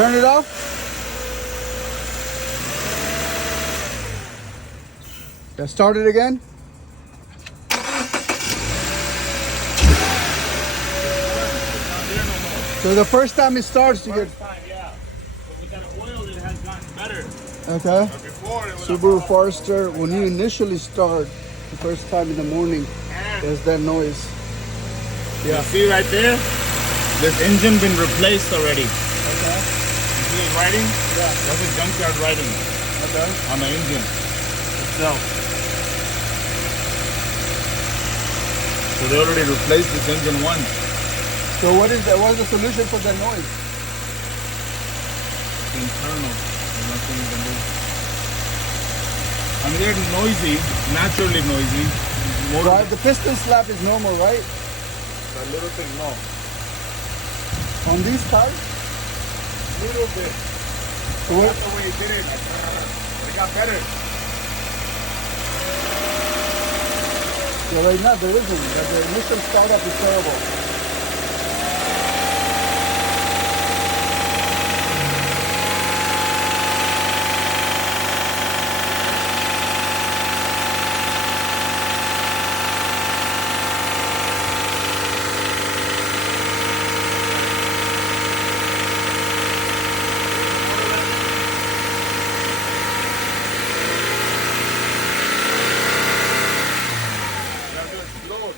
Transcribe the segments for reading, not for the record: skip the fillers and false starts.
Turn it off. Let's start it again. So the first time it starts, you get. First time, yeah. But with that oil, it has gotten better. Okay. But before, it was Subaru Forester, when you initially start, the first time in the morning, there's that noise. You see right there? This engine been replaced already. Okay. You see it writing? Yeah. That's a junkyard writing Okay. on the engine itself. So they already replaced this engine once. So what is the solution for that noise? It's internal. There's nothing you can do. I mean, they're noisy, naturally noisy. Right. The piston slap is normal, right? That little thing, no. On these cars? Little bit. So what? That's the way he did it. It got better. Yeah, right now there isn't. The initial startup is terrible.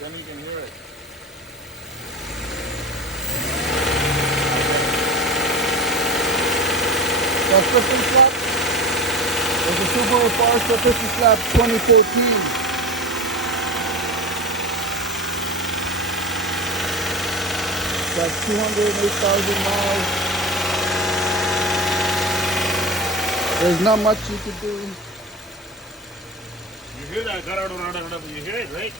Then you can hear it. That piston slap is a Subaru Forester piston slap 2014. Got 208,000 miles. There's not much you could do. You hear that? You hear it, right?